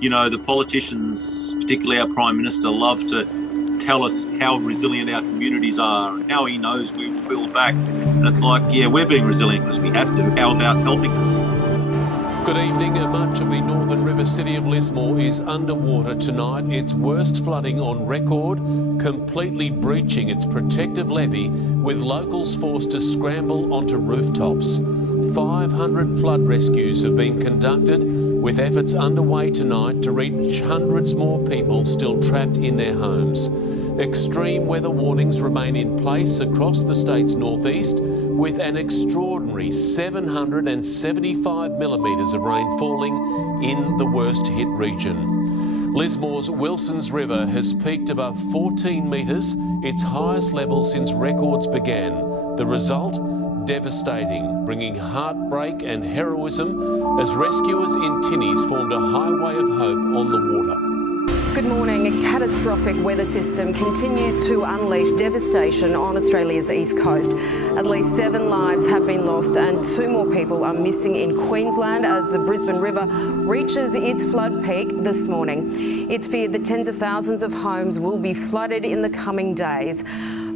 You know, the politicians, particularly our Prime Minister, love to tell us how resilient our communities are and how he knows we will build back. And it's like, yeah, we're being resilient because we have to. How about helping us? Good evening. Much of the northern river city of Lismore is underwater tonight. Its worst flooding on record, completely breaching its protective levee, with locals forced to scramble onto rooftops. 500 flood rescues have been conducted, with efforts underway tonight to reach hundreds more people still trapped in their homes. Extreme weather warnings remain in place across the state's northeast, with an extraordinary 775 millimetres of rain falling in the worst hit region. Lismore's Wilson's River has peaked above 14 metres, its highest level since records began. The result? Devastating, bringing heartbreak and heroism as rescuers in tinnies formed a highway of hope on the water. Good morning. A catastrophic weather system continues to unleash devastation on Australia's east coast. At least 7 lives have been lost and 2 more people are missing in Queensland as the Brisbane River reaches its flood peak this morning. It's feared that tens of thousands of homes will be flooded in the coming days.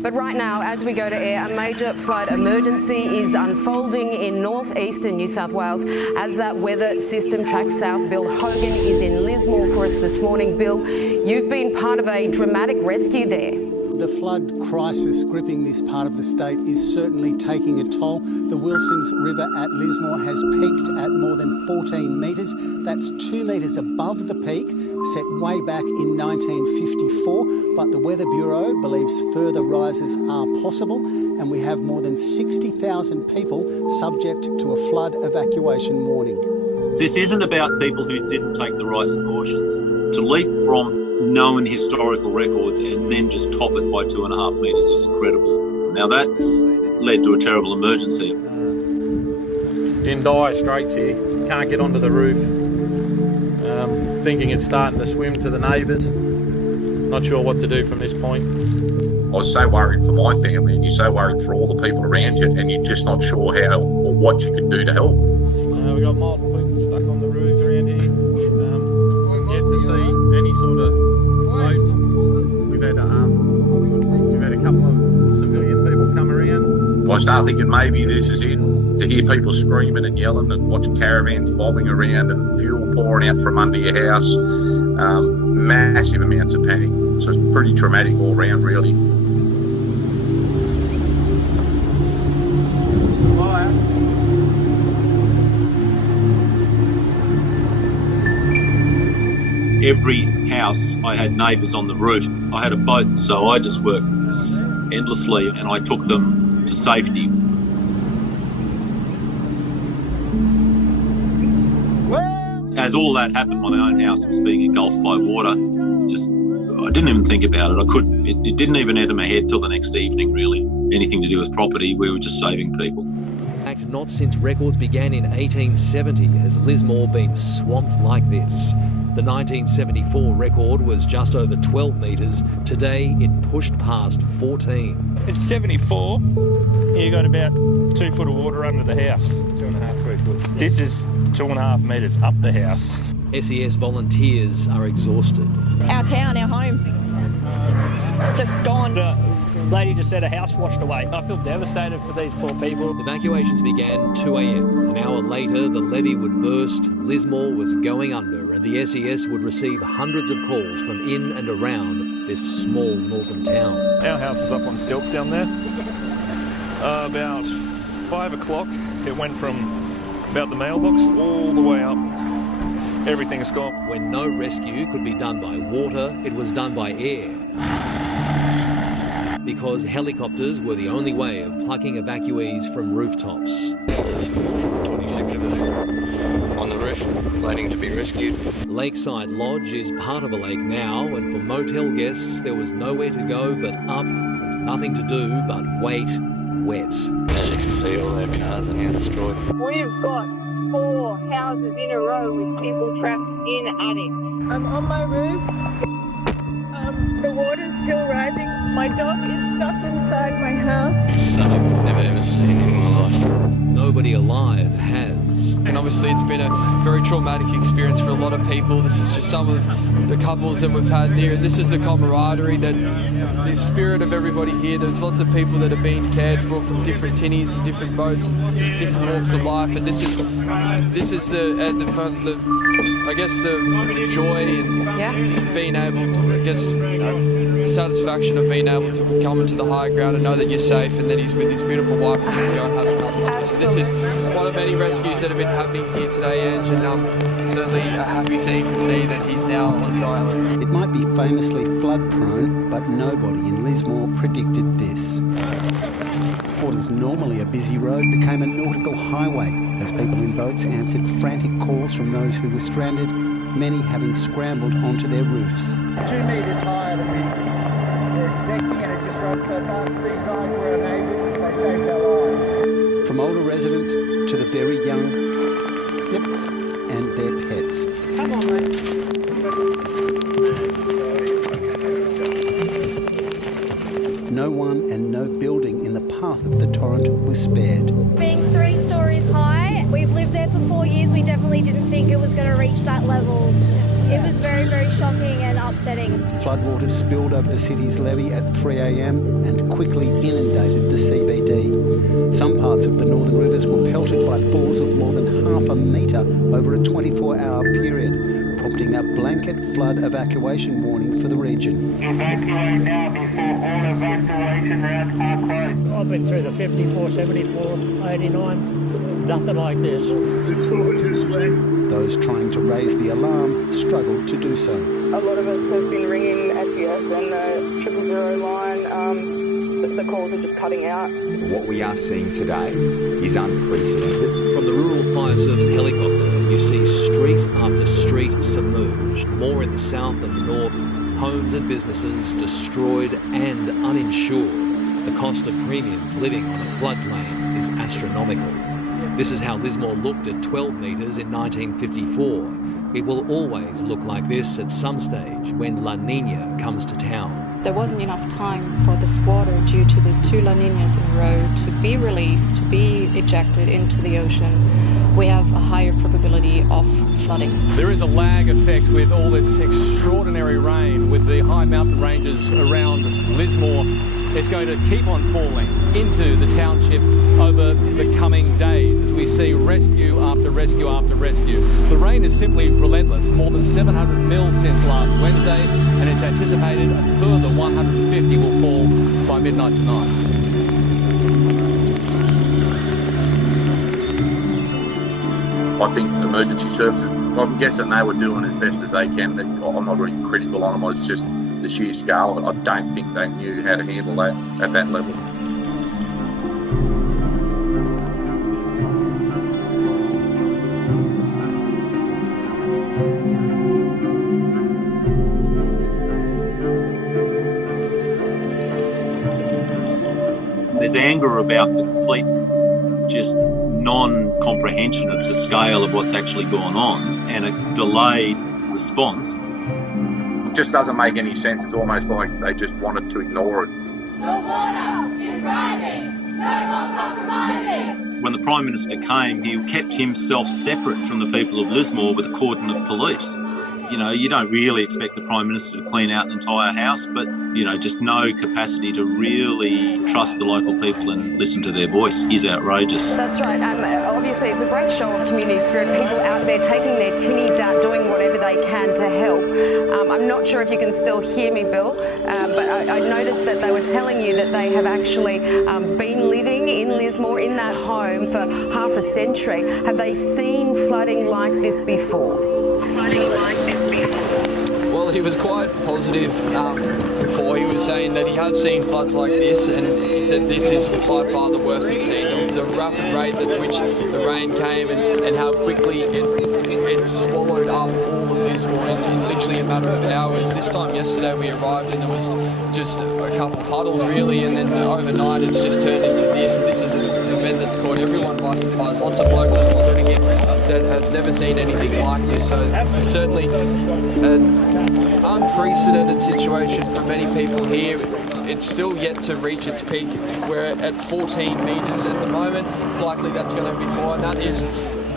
But right now, as we go to air, a major flood emergency is unfolding in north-eastern New South Wales as that weather system tracks south. Bill Hogan is in Lismore for us this morning. Bill, you've been part of a dramatic rescue there. The flood crisis gripping this part of the state is certainly taking a toll. The Wilson's River at Lismore has peaked at more than 14 metres. That's 2 metres above the peak, set way back in 1954. But the Weather Bureau believes further rises are possible, and we have more than 60,000 people subject to a flood evacuation warning. This isn't about people who didn't take the right precautions. To leap from known historical records and then just top it by 2.5 metres is incredible. Now that led to a terrible emergency. In dire straits here, can't get onto the roof. Thinking it's starting to swim to the neighbours. Not sure what to do from this point. I was so worried for my family, and you're so worried for all the people around you, and you're just not sure how or what you can do to help. We've got multiple people stuck on the roofs around here. Yet to see any sort of boat. We've had a couple of civilian people come around. I start thinking maybe this is it. To hear people screaming and yelling and watch caravans bobbing around and fuel pouring out from under your house, massive amounts of panic. So it's pretty traumatic all round, really. Every house, I had neighbours on the roof. I had a boat, so I just worked endlessly and I took them to safety. As all that happened, my own house was being engulfed by water. I didn't even think about it. It didn't even enter my head till the next evening, really. Anything to do with property, we were just saving people. In fact, not since records began in 1870 has Lismore been swamped like this. The 1974 record was just over 12 metres. Today, it pushed past 14. It's 74. You got about 2 foot of water under the house. 2.5 feet. This is 2.5 metres up the house. SES volunteers are exhausted. Our town, our home, just gone. The lady just said a house washed away. I feel devastated for these poor people. Evacuations began 2 a.m. An hour later, the levee would burst, Lismore was going under, and the SES would receive hundreds of calls from in and around this small northern town. Our house is up on stilts down there. About 5 o'clock, it went from about the mailbox all the way up. Everything's gone. When no rescue could be done by water, it was done by air. Because helicopters were the only way of plucking evacuees from rooftops. There's 26 of us on the roof waiting to be rescued. Lakeside Lodge is part of a lake now, and for motel guests there was nowhere to go but up, and nothing to do but wait wet. As you can see, all our cars are now destroyed. We've got 4 houses in a row with people trapped in attics. I'm on my roof. The water's still rising. My dog is stuck inside my house. So I've never ever seen in my life. nobody alive has. And obviously it's been a very traumatic experience for a lot of people. This is just some of the couples that we've had here. This is the camaraderie, that the spirit of everybody here. There's lots of people that are being cared for from different tinnies and different boats and different walks of life. And this is the joy and being able to, the satisfaction of being able to come into the higher ground and know that you're safe and that he's with his beautiful wife and can go and have a couple of days. This is one of many rescues that have been happening here today, Ange, and certainly a happy scene to see that he's now on dry land. It might be famously flood prone, but nobody in Lismore predicted this. What is normally a busy road became a nautical highway as people in boats answered frantic calls from those who were stranded, many having scrambled onto their roofs. 2 metres higher than we were expecting, and it just rose so fast. These guys were our neighbours, they saved our lives. From older residents to the very young, and their pets. Come on, mate. No one and no building in the path of the torrent was spared. Being 3 stories high, we've lived there for 4 years. We definitely didn't think it was going to reach that level. It was very, very shocking and upsetting. Floodwater spilled over the city's levee at 3 a.m. and quickly inundated the CBD. Some parts of the northern rivers were pelted by falls of more than half a metre over a 24-hour period, prompting a blanket flood evacuation warning for the region. Evacuate now before all evacuation routes are closed. I've been through the 54, 74, 89, nothing like this. It's gorgeous, man. Those trying to raise the alarm struggled to do so. A lot of us have been ringing SES and the 000 line. The calls are just cutting out. What we are seeing today is unprecedented. From the Rural Fire Service helicopter, you see street after street submerged, more in the south than the north, homes and businesses destroyed and uninsured. The cost of premiums living on a floodplain is astronomical. This is how Lismore looked at 12 metres in 1954. It will always look like this at some stage when La Nina comes to town. There wasn't enough time for this water due to the 2 La Ninas in a row to be released, to be ejected into the ocean. We have a higher probability of flooding. There is a lag effect with all this extraordinary rain, with the high mountain ranges around Lismore. It's going to keep on falling into the township over the coming days as we see rescue after rescue after rescue. The rain is simply relentless, more than 700 mil since last Wednesday, and it's anticipated a further 150 will fall by midnight tonight. I think emergency services, I'm guessing they were doing as best as they can. I'm not really critical on them, it's just the sheer scale of it. I don't think they knew how to handle that at that level. There's anger about the complete just non-comprehension of the scale of what's actually gone on and a delayed response. It just doesn't make any sense. It's almost like they just wanted to ignore it. The water is rising. No more compromising. When the Prime Minister came, he kept himself separate from the people of Lismore with a cordon of police. You know, you don't really expect the Prime Minister to clean out an entire house, but, you know, just no capacity to really trust the local people and listen to their voice is outrageous. That's right. Obviously, it's a great show of community spirit. People out there taking their tinnies out, doing whatever they can to help. I'm not sure if you can still hear me, Bill, but I noticed that they were telling you that they have actually been living in Lismore in that home for half a century. Have they seen flooding like this before? Flooding like this before? Well, he was quite positive before. He was saying that he has seen floods like this, and he said this is by far the worst he's seen. The rapid rate at which the rain came and how quickly it swallowed up all of Lismore in literally a matter of hours. This time yesterday we arrived and there was just a couple puddles really, and then overnight it's just turned into this. This is an event that's caught everyone by surprise. Lots of locals, including him, that has never seen anything like this. So this is certainly an unprecedented situation for many people here. It's still yet to reach its peak. We're at 14 metres at the moment. It's likely that's going to be 4, and that is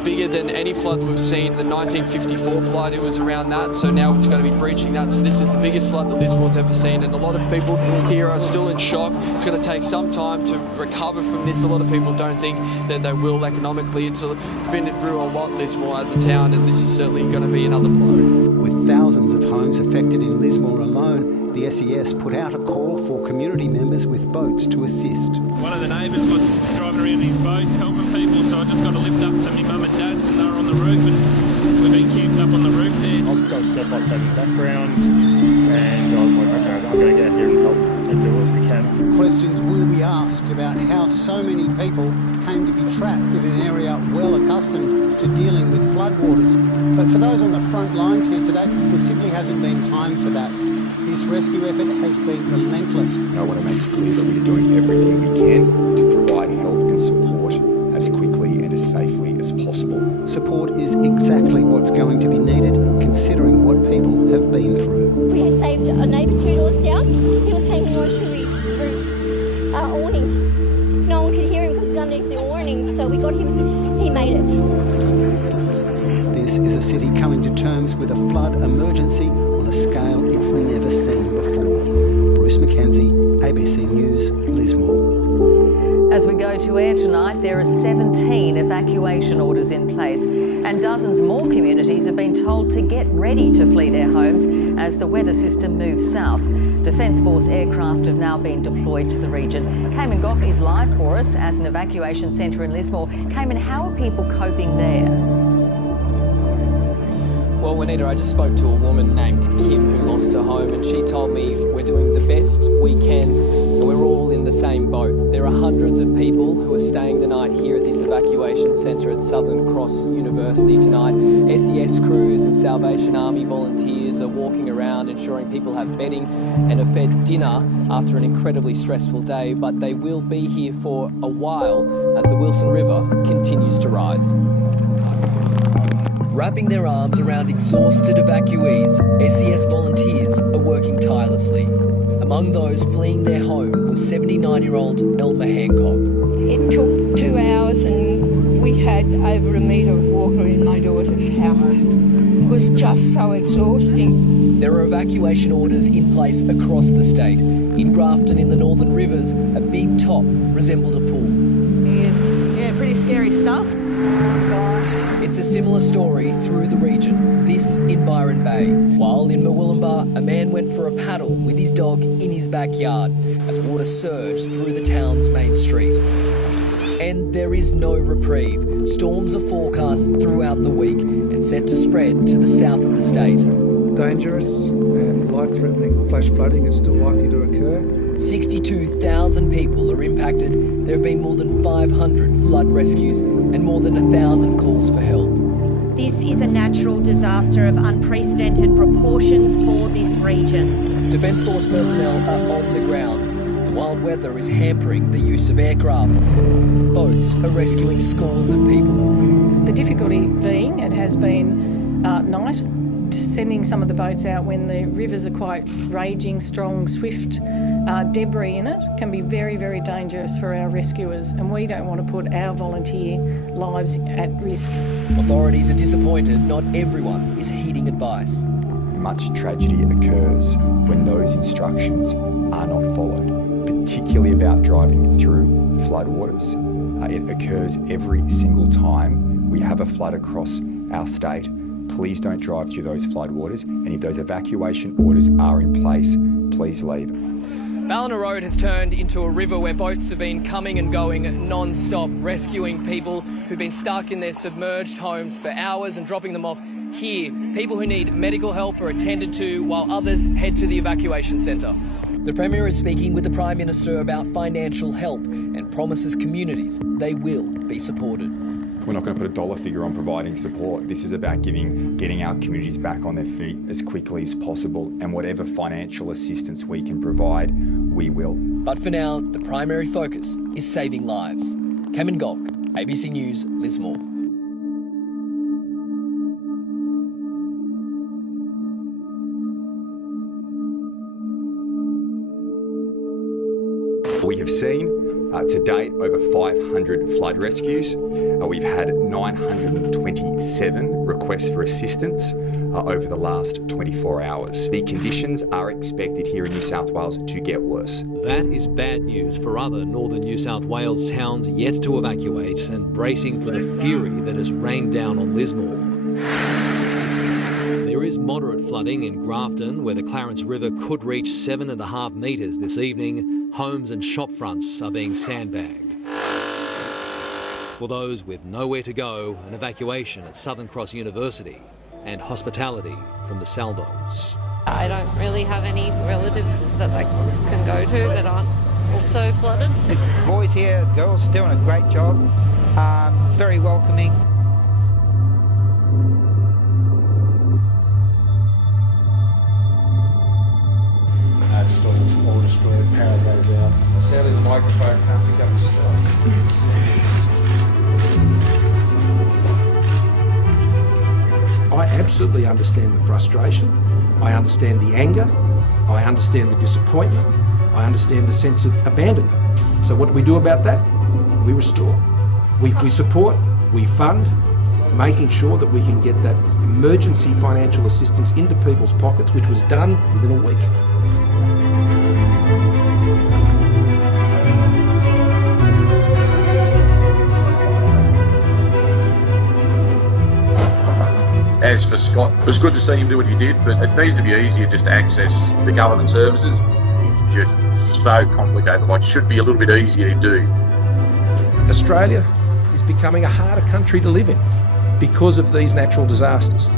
bigger than any flood we've seen. The 1954 flood, it was around that, so now it's going to be breaching that. So this is the biggest flood that Lismore's ever seen, and a lot of people here are still in shock. It's going to take some time to recover from this. A lot of people don't think that they will economically. It's been through a lot, Lismore, as a town, and this is certainly going to be another blow. With thousands of homes affected in Lismore alone, the SES put out a call for community members with boats to assist. One of the neighbours was driving around his boat helping people, so I just got to lift up to my mum and dad's, and they were on the roof, and we've been camped up on the roof there. I've got a surf light saving background, and I was like, okay, I'm going to get out here and help and do what we can. Questions will be asked about how so many people came to be trapped in an area well accustomed to dealing with floodwaters. But for those on the front lines here today, there simply hasn't been time for that. This rescue effort has been relentless. I want to make it clear that we are doing everything we can to provide help and support as quickly and as safely as possible. Support is exactly what's going to be needed, considering what people have been through. We saved a neighbour 2 doors down. He was hanging on to his roof awning. No one could hear him because he's underneath the awning, so we got him. He made it. This is a city coming to terms with a flood emergency on a scale it's never seen before. Bruce Mackenzie, ABC News, Lismore. As we go to air tonight, there are 17 evacuation orders in place, and dozens more communities have been told to get ready to flee their homes as the weather system moves south. Defence Force aircraft have now been deployed to the region. Cayman Gok is live for us at an evacuation centre in Lismore. Cayman, how are people coping there? Well, Juanita, I just spoke to a woman named Kim who lost her home, and she told me we're doing the best we can and we're all in the same boat. There are hundreds of people who are staying the night here at this evacuation centre at Southern Cross University tonight. SES crews and Salvation Army volunteers are walking around ensuring people have bedding and are fed dinner after an incredibly stressful day, but they will be here for a while as the Wilson River continues to rise. Wrapping their arms around exhausted evacuees, SES volunteers are working tirelessly. Among those fleeing their home was 79-year-old Elma Hancock. It took 2 hours and we had over a metre of water in my daughter's house. It was just so exhausting. There are evacuation orders in place across the state. In Grafton in the Northern Rivers, a big top resembled a pool. It's pretty scary stuff. It's a similar story through the region, this in Byron Bay. While in Murwillumbah, a man went for a paddle with his dog in his backyard as water surged through the town's main street. And there is no reprieve. Storms are forecast throughout the week and set to spread to the south of the state. Dangerous and life-threatening flash flooding is still likely to occur. 62,000 people are impacted. There have been more than 500 flood rescues and more than 1,000 calls for help. This is a natural disaster of unprecedented proportions for this region. Defence Force personnel are on the ground. The wild weather is hampering the use of aircraft. Boats are rescuing scores of people. The difficulty being it has been night. Sending some of the boats out when the rivers are quite raging, strong, swift, debris in it can be very, very dangerous for our rescuers, and we don't want to put our volunteer lives at risk. Authorities are disappointed not everyone is heeding advice. Much tragedy occurs when those instructions are not followed, particularly about driving through floodwaters. It occurs every single time we have a flood across our state. Please don't drive through those floodwaters, and if those evacuation orders are in place, please leave. Ballina Road has turned into a river where boats have been coming and going non-stop, rescuing people who've been stuck in their submerged homes for hours and dropping them off here. People who need medical help are attended to while others head to the evacuation centre. The Premier is speaking with the Prime Minister about financial help and promises communities they will be supported. We're not going to put a dollar figure on providing support. This is about getting our communities back on their feet as quickly as possible, and whatever financial assistance we can provide, we will. But for now, the primary focus is saving lives. Cayman Gok, ABC News, Lismore. We have seen to date over 500 flood rescues. We've had 927 requests for assistance over the last 24 hours. The conditions are expected here in New South Wales to get worse. That is bad news for other northern New South Wales towns yet to evacuate and bracing for the fury that has rained down on Lismore. There is moderate flooding in Grafton, where the Clarence River could reach 7.5 metres this evening. Homes and shop fronts are being sandbagged. For those with nowhere to go, an evacuation at Southern Cross University and hospitality from the Saldos. I don't really have any relatives that I can go to that aren't also flooded. The boys here, girls, doing a great job. Very welcoming. Just all destroyed, power goes out. Sadly, the microphone can't pick up the stuff. I absolutely understand the frustration. I understand the anger. I understand the disappointment. I understand the sense of abandonment. So what do we do about that? We restore. We support, we fund, making sure that we can get that emergency financial assistance into people's pockets, which was done within a week. As for Scott, it was good to see him do what he did, but it needs to be easier just to access the government services. It's just so complicated. Like, it should be a little bit easier to do. Australia is becoming a harder country to live in because of these natural disasters.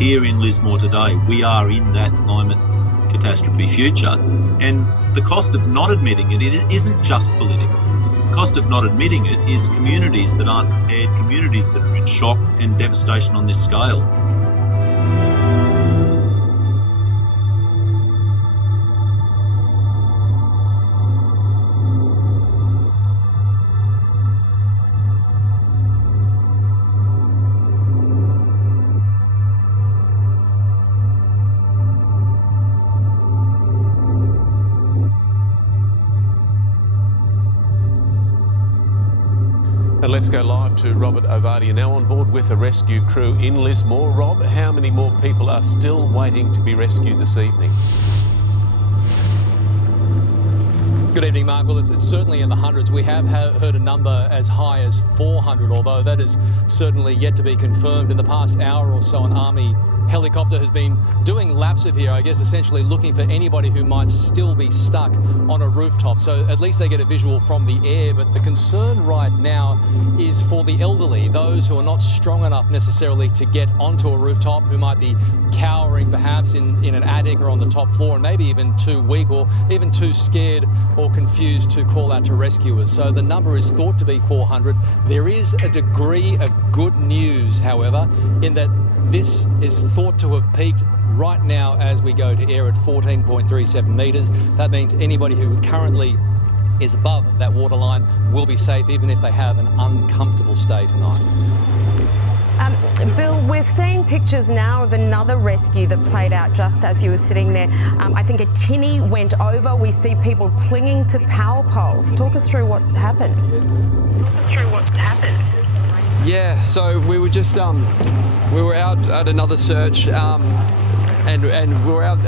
Here in Lismore today, we are in that climate catastrophe future, and the cost of not admitting it isn't just political. The cost of not admitting it is communities that aren't prepared, communities that are in shock and devastation on this scale. And let's go live to Robert Ovadia, now on board with a rescue crew in Lismore. Rob, how many more people are still waiting to be rescued this evening? Good evening, Mark. Well, it's certainly in the hundreds. We have heard a number as high as 400, although that is certainly yet to be confirmed. In the past hour or so, an Army helicopter has been doing laps of here, I guess essentially looking for anybody who might still be stuck on a rooftop. So at least they get a visual from the air. But the concern right now is for the elderly, those who are not strong enough necessarily to get onto a rooftop, who might be cowering perhaps in an attic or on the top floor, and maybe even too weak or even too scared or confused to call out to rescuers. So the number is thought to be 400. There is a degree of good news, however, in that this is thought to have peaked right now as we go to air at 14.37 metres. That means anybody who currently is above that waterline will be safe, even if they have an uncomfortable stay tonight. Bill, we're seeing pictures now of another rescue that played out just as you were sitting there. I think a tinny went over. We see people clinging to power poles. Talk us through what happened. Yeah, so we were just we were out at another search, and we were out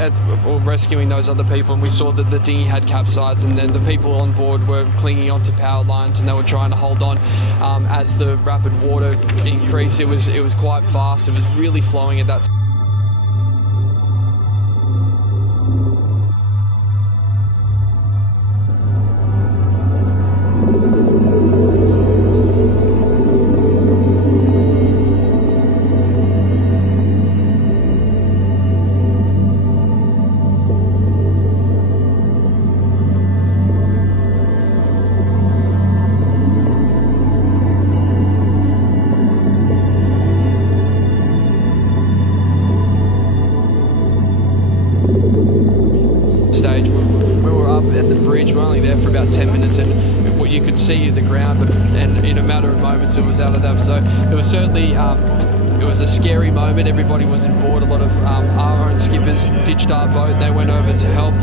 rescuing those other people, and we saw that the dinghy had capsized, and then the people on board were clinging onto power lines, and they were trying to hold on as the rapid water increased. It was quite fast. It was really flowing at that. there for about 10 minutes, and what you could see the ground, and in a matter of moments it was out of that. So it was certainly it was a scary moment. Everybody was on board. A lot of our own skippers ditched our boat. They went over to help.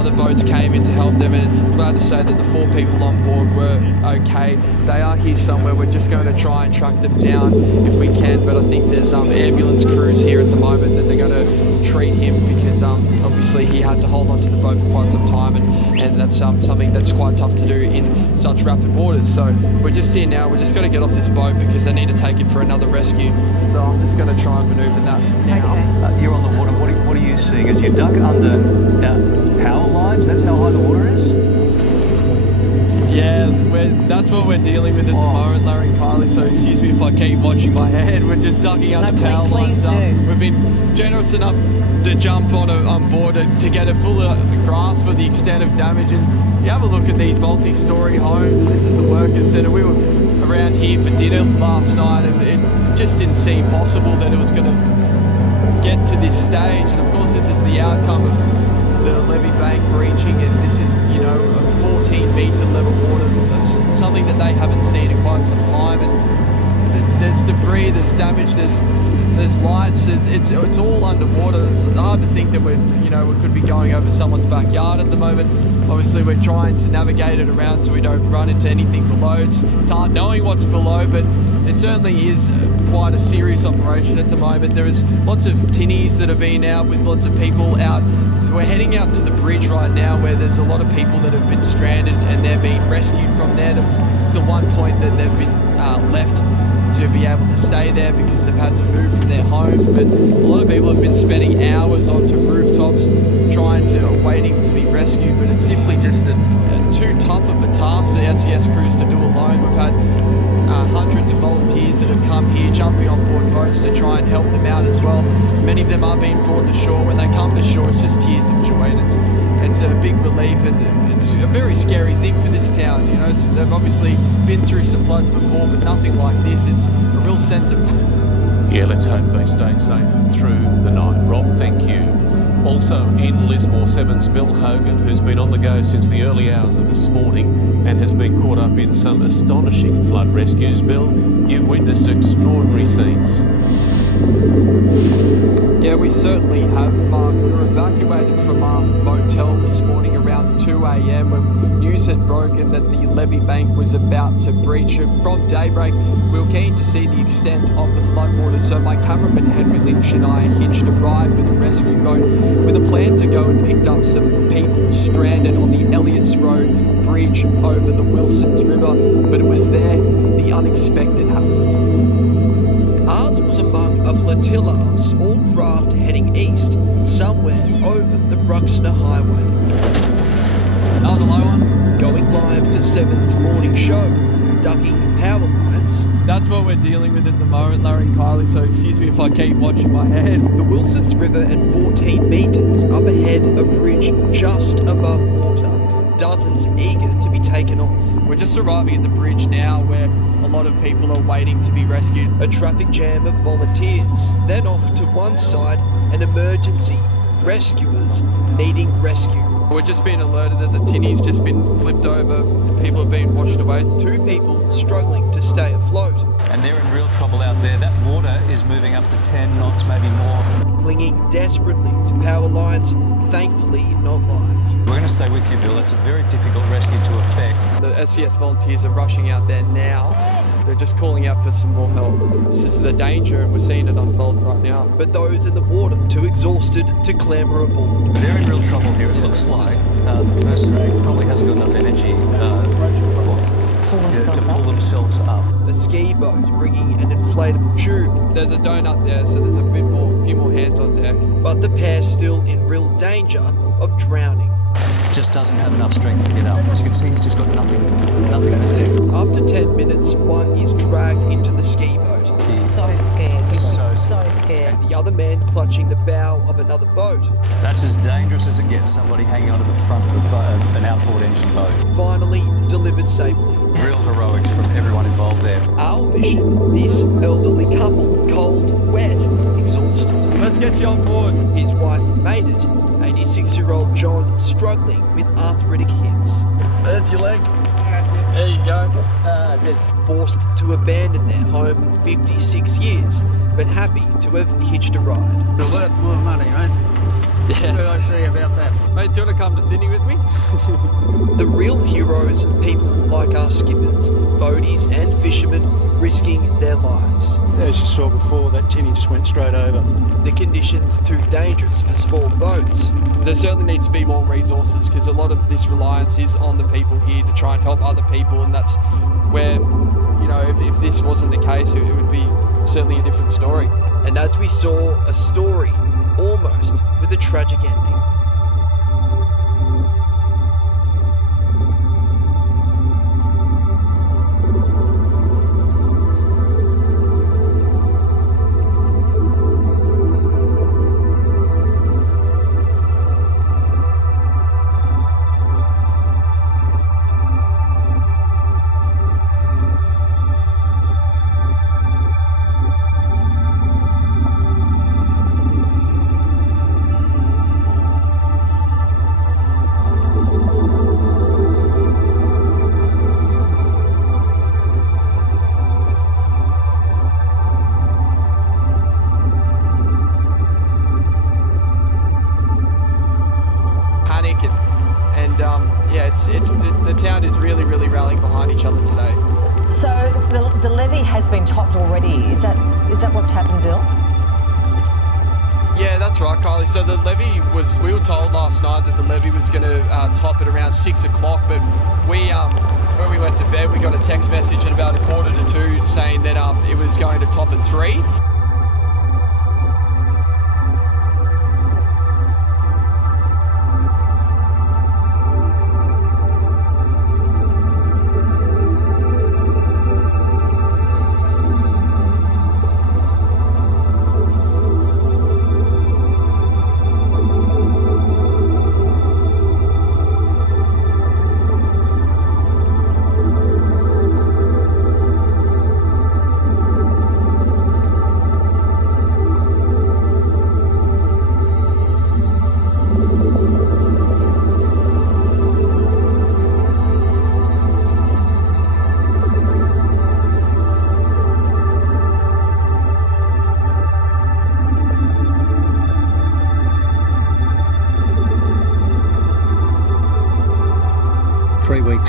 Other boats came in to help them, and I'm glad to say that the 4 people on board were okay. They are here somewhere. We're just going to try and track them down if we can, but I think there's ambulance crews here at the moment that they're going to treat him, because obviously he had to hold on to the boat for quite some time, and that's something that's quite tough to do in such rapid waters. So we're just here now. We're just going to get off this boat because they need to take it for another rescue. So I'm just going to try and manoeuvre that now. Okay. You're on the water. What are you seeing? As you dug under power lines, that's how high the water is? Yeah, that's what we're dealing with at the moment, Larry and Kylie, so excuse me if I keep watching my head. We're just ducking under power lines. We've been generous enough to jump on board to get a fuller grasp of the extent of damage. And you have a look at these multi-storey homes, and this is the Workers' Centre. We were around here for dinner last night, and it just didn't seem possible that it was going to get to this stage. And of course this is the outcome of the levee bank breaching, and this is, you know, a 14-metre level water. It's something that they haven't seen in quite some time, and there's debris, there's damage, there's lights, it's all underwater. It's hard to think that we could be going over someone's backyard at the moment. Obviously we're trying to navigate it around so we don't run into anything below. It's hard knowing what's below, but it certainly is quite a serious operation at the moment. There is lots of tinnies that have been out with lots of people out. So we're heading out to the bridge right now where there's a lot of people that have been stranded and they're being rescued from there. It's the one point that they've been left to be able to stay there because they've had to move from their homes. But a lot of people have been spending hours onto rooftops waiting to be rescued, but it's simply just too tough of a task for the SES crews to do alone. We've had hundreds of volunteers that have come here jumping on board boats to try and help them out as well. Many of them are being brought to shore. When they come to shore, it's just tears of joy, and it's a big relief, and it's a very scary thing for this town. You know, they've obviously been through some floods before, but nothing like this. It's a real sense of... Yeah, let's hope they stay safe through the night. Rob, thank you. Also in Lismore 7's Bill Hogan, who's been on the go since the early hours of this morning and has been caught up in some astonishing flood rescues. Bill, you've witnessed extraordinary scenes. Yeah, we certainly have, Mark. We were evacuated from our motel this morning around 2 a.m. when news had broken that the levee bank was about to breach. From daybreak, we were keen to see the extent of the floodwaters, so my cameraman Henry Lynch and I hitched a ride with a rescue boat with a plan to go and pick up some people stranded on the Elliots Road bridge over the Wilsons River, but it was there the unexpected happened. Ours was among a flotilla of small craft heading east, somewhere over the Bruxner Highway. Another low one. Going live to 7's morning show, ducking power lines. That's what we're dealing with at the moment, Larry and Kylie, so excuse me if I keep watching my head. The Wilsons River at 14 metres up ahead, a bridge just above water, dozens eager to be taken off. We're just arriving at the bridge now where a lot of people are waiting to be rescued. A traffic jam of volunteers. Then off to one side, an emergency. Rescuers needing rescue. We're just being alerted there's a tinny's just been flipped over and people have been washed away. 2 people struggling to stay afloat. And they're in real trouble out there. That water is moving up to 10 knots, maybe more. Clinging desperately to power lines, thankfully not live. We're going to stay with you, Bill. It's a very difficult rescue to effect. The SES volunteers are rushing out there now. They're just calling out for some more help. This is the danger and we're seeing it unfold right now. But those in the water, too exhausted to clamber aboard. They're in real trouble here, it looks like. The person probably hasn't got enough energy to pull themselves up. The ski boat bringing an inflatable tube. There's a donut there, so there's a few more hands on deck. But the pair still in real danger of drowning. Just doesn't have enough strength to get up. As you can see, he's just got nothing left in him. After 10 minutes, one is dragged into the ski boat. So scared. He was so scared. And the other man clutching the bow of another boat. That's as dangerous as it gets, somebody hanging onto the front of an outboard engine boat. Finally delivered safely. Real heroics from everyone involved there. Our mission, this elderly couple, cold, wet, exhausted. Let's get you on board. His wife made it. 86-year-old John struggling with arthritic hips. That's your leg. That's it. There you go. Forced to abandon their home for 56 years, but happy to have hitched a ride. It's worth more money, mate. Yeah. What did I say about that? Mate, do you want to come to Sydney with me? The real heroes, people like our skippers, boaties and fishermen risking their lives. As you saw before, that tinny just went straight over. The conditions too dangerous for small boats. There certainly needs to be more resources because a lot of this reliance is on the people here to try and help other people, and that's where, you know, if this wasn't the case, it would be certainly a different story. And as we saw, a story almost with a tragic ending. The town is really rallying behind each other today. So the levee has been topped already. Is that what's happened, Bill? Yeah, that's right, Kylie. So the levee we were told last night that the levee was going to top at around 6 o'clock, but when we went to bed, we got a text message at about 1:45 saying that it was going to top at 3.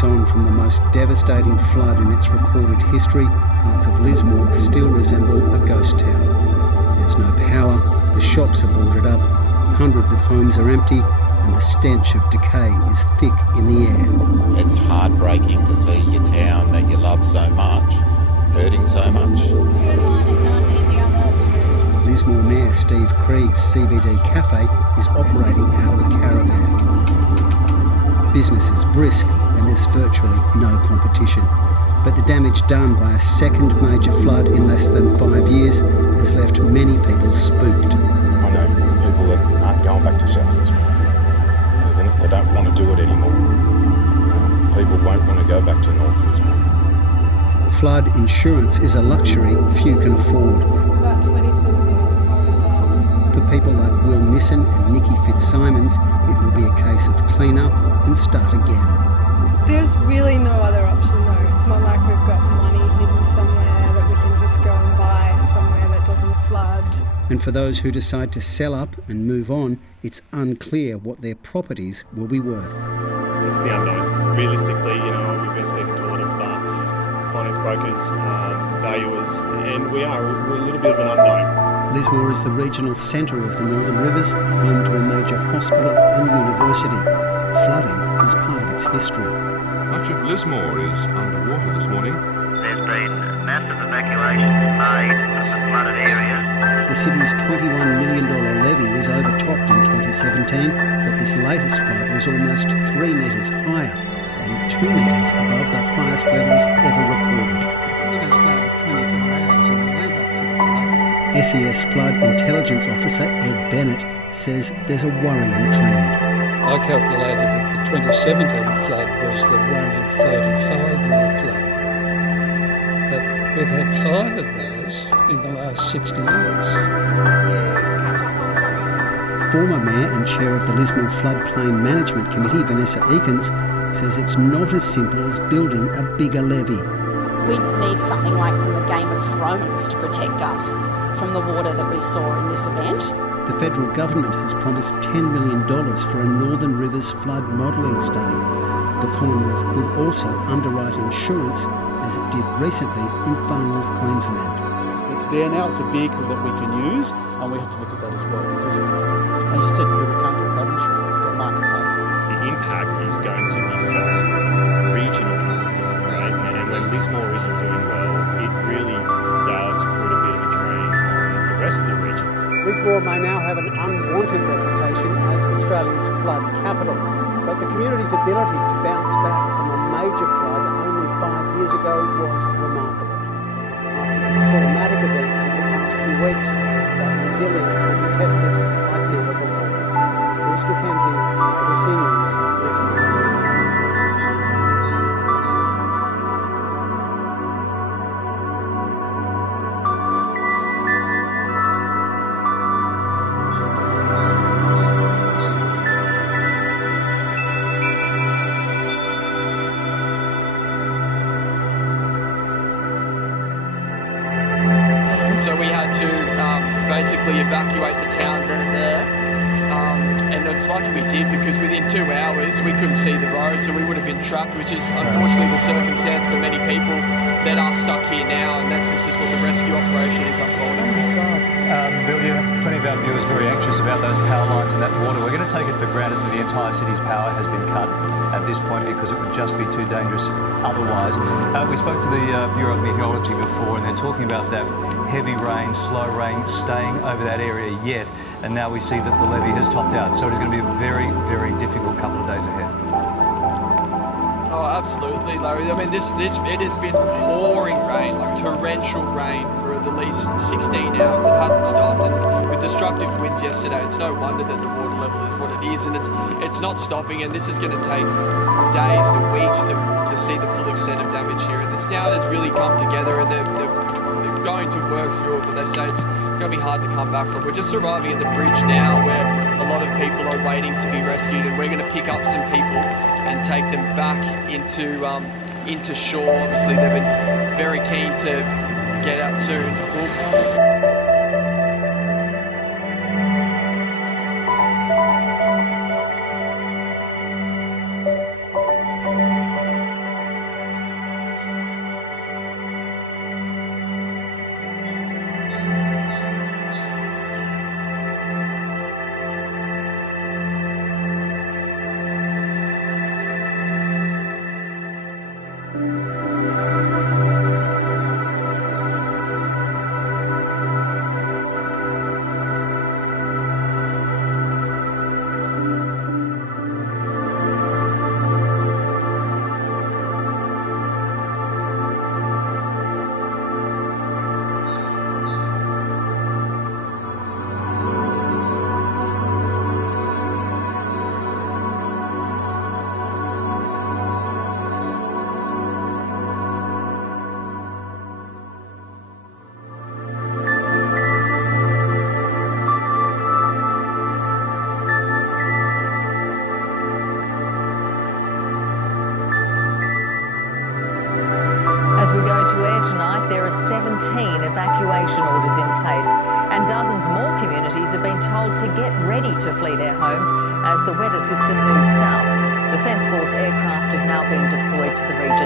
On from the most devastating flood in its recorded history, parts of Lismore still resemble a ghost town. There's no power, the shops are boarded up, hundreds of homes are empty, and the stench of decay is thick in the air. It's heartbreaking to see your town that you love so much hurting so much. Lismore Mayor Steve Krieg's CBD cafe is operating out of a caravan. Business is brisk and there's virtually no competition. But the damage done by a second major flood in less than 5 years has left many people spooked. I know people that aren't going back to South Lismore. They don't want to do it anymore. People won't want to go back to North Lismore. Flood insurance is a luxury few can afford. About 27 years. For people like Will Nissen and Nikki Fitzsimons, it will be a case of clean up and start again. There's really no other option though. It's not like we've got money hidden somewhere that we can just go and buy somewhere that doesn't flood. And for those who decide to sell up and move on, it's unclear what their properties will be worth. It's the unknown. Realistically, we've been speaking to a lot of finance brokers, valuers, and we're a little bit of an unknown. Lismore is the regional centre of the Northern Rivers, home to a major hospital and university. Flooding is part of its history. Much of Lismore is underwater this morning. There's been massive evacuations made from the flooded areas. The city's $21 million levee was overtopped in 2017, but this latest flood was almost 3 metres higher and 2 metres above the highest levels ever recorded. SES Flood Intelligence Officer Ed Bennett says there's a worrying trend. I calculated that the 2017 flood was the 1 in 35-year flood. But we've had 5 of those in the last 60 years. former Mayor and Chair of the Lismore Floodplain Management Committee, Vanessa Eakins, says it's not as simple as building a bigger levee. We need something like from the Game of Thrones to protect us from the water that we saw in this event. The federal government has promised $10 million for a Northern Rivers flood modelling study. The Commonwealth could also underwrite insurance, as it did recently in far north Queensland. It's there now, it's a vehicle that we can use, and we have to look at that as well, because, as you said, people can't get flood insurance, we've got market failure. The impact is going to be felt regionally, right? And when Lismore isn't doing well, it really does put a bit of a drain on the rest of the region. Lismore may now have an unwanted reputation as Australia's flood capital, but the community's ability to bounce back from a major flood only 5 years ago was remarkable. After the traumatic events of the past few weeks, that resilience will be tested like never before. Bruce Mackenzie, ABC News, Lismore. So we had to basically evacuate the town there, and it's lucky we did, because within 2 hours we couldn't see the road, so we would have been trapped, which is unfortunately the circumstance for many people that are stuck here now, and this is what the rescue operation is unfolding. Bill, you have plenty of our viewers very anxious about those power lines and that water. We're going to take it for granted that the entire city's power has been cut at this point, because it would just be too dangerous otherwise. We spoke to the Bureau of Meteorology before, and they're talking about that heavy rain, slow rain staying over that area yet, and now we see that the levee has topped out. So it is going to be a very, very difficult couple of days ahead. Oh, absolutely, Larry. I mean, it has been pouring rain, like torrential rain, for at least 16 hours. It hasn't stopped, and with destructive winds yesterday, it's no wonder that the water level is what it is, and it's not stopping. And this is going to take days to weeks to see the full extent of damage here. And this town has really come together, and they're going to work through it, but they say it's going to be hard to come back from. We're just arriving at the bridge now, where a lot of people are waiting to be rescued, and we're going to pick up some people and take them back into shore. Obviously, they've been very keen to get out soon. As we go to air tonight, there are 17 evacuation orders in place, and dozens more communities have been told to get ready to flee their homes as the weather system moves south. Defence Force aircraft have now been deployed to the region.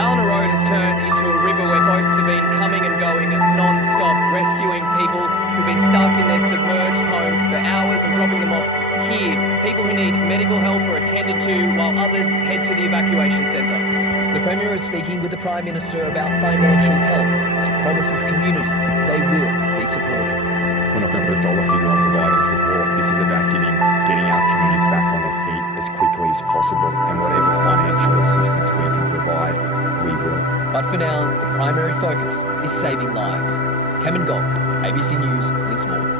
Ballina Road has turned into a river where boats have been coming and going non-stop, rescuing people who've been stuck in their submerged homes for hours and dropping them off here. People who need medical help are attended to, while others head to the evacuation centre. The Premier is speaking with the Prime Minister about financial help and promises communities they will be supported. We're not going to put a dollar figure on providing support. This is about getting our communities back on their feet as quickly as possible, and whatever financial assistance we can provide, we will. But for now, the primary focus is saving lives. Cameron Gold, ABC News, Lismore.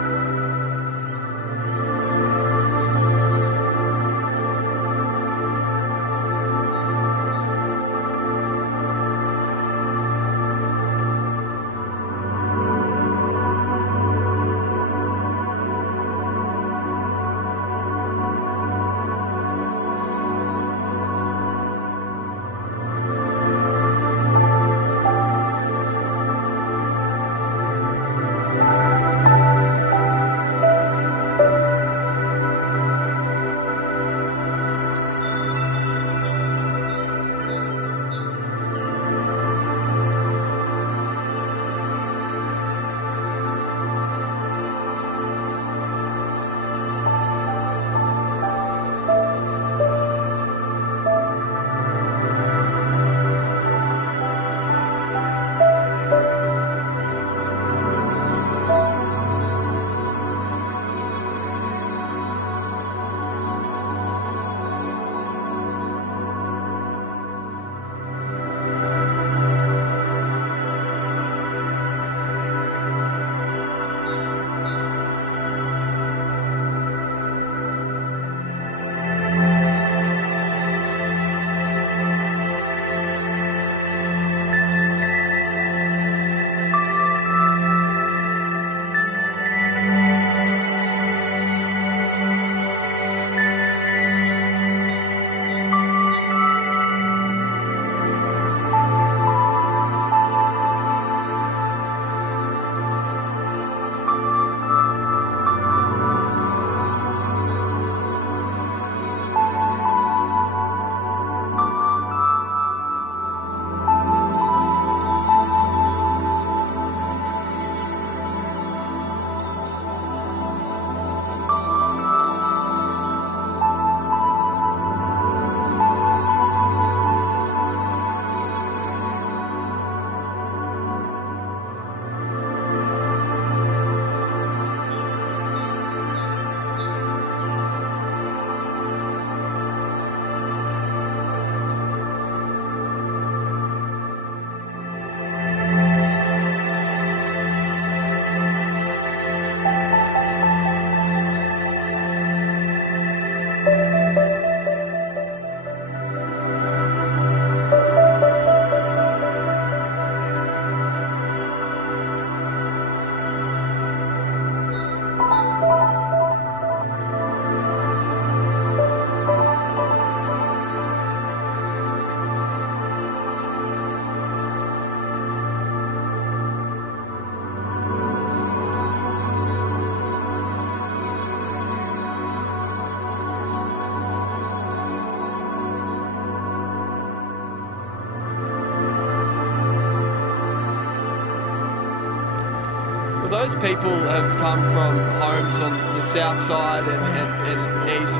Well, those people have come from homes on the south side and east.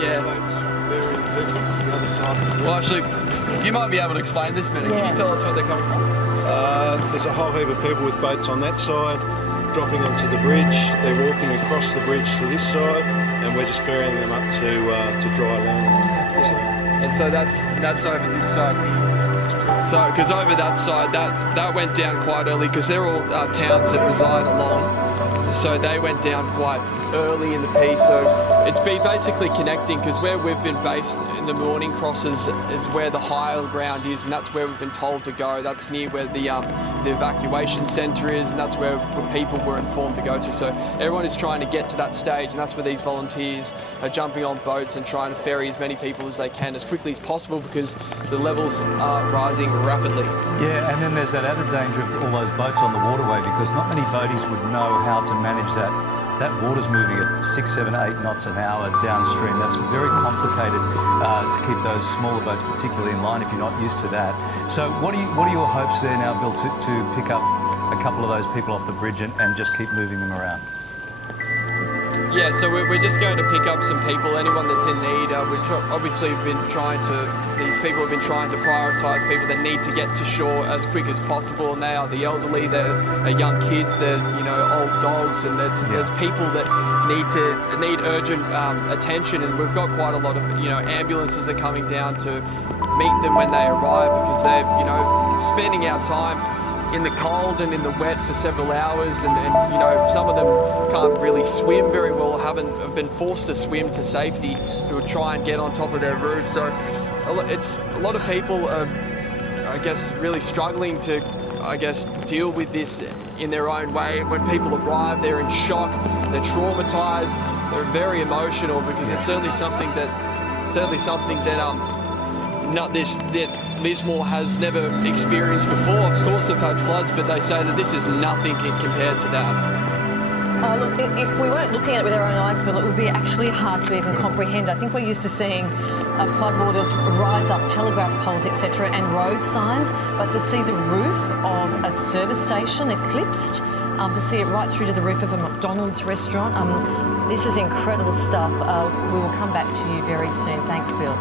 Yeah. Well, actually, you might be able to explain this better. Can you tell us where they're coming from? There's a whole heap of people with boats on that side, dropping onto the bridge. They're walking across the bridge to this side, and we're just ferrying them up to dry land. And so that's over this side. So, because over that side, that went down quite early, because they're all towns that reside along. So they went down quite early in the piece. So it's been basically connecting, because where we've been based in the morning crosses is where the higher ground is, and that's where we've been told to go. That's near where the evacuation centre is, and that's where people were informed to go to. So everyone is trying to get to that stage, and that's where these volunteers are jumping on boats and trying to ferry as many people as they can as quickly as possible, because the levels are rising rapidly. Yeah, and then there's that added danger of all those boats on the waterway, because not many boaties would know how to manage that. That water's moving at 6, 7, 8 knots an hour downstream. That's very complicated to keep those smaller boats particularly in line if you're not used to that. So what are your hopes there now, Bill, to pick up a couple of those people off the bridge and just keep moving them around? Yeah, so we're just going to pick up some people, anyone that's in need. Obviously these people have been trying to prioritise people that need to get to shore as quick as possible, and they are the elderly, they're young kids, they're old dogs, and there's people that need urgent attention, and we've got quite a lot of ambulances are coming down to meet them when they arrive, because they're spending our time in the cold and in the wet for several hours, and some of them can't really swim very well, have been forced to swim to safety to try and get on top of their roof. So it's a lot of people are, I guess, really struggling to, deal with this in their own way. When people arrive, they're in shock, they're traumatised, they're very emotional, because it's certainly something that Lismore has never experienced before. Of course they've had floods, but they say that this is nothing compared to that. Look, if we weren't looking at it with our own eyes, Bill, it would be actually hard to even comprehend. I think we're used to seeing floodwaters rise up telegraph poles, etc., and road signs, but to see the roof of a service station eclipsed, to see it right through to the roof of a McDonald's restaurant, this is incredible stuff. We will come back to you very soon. Thanks, Bill.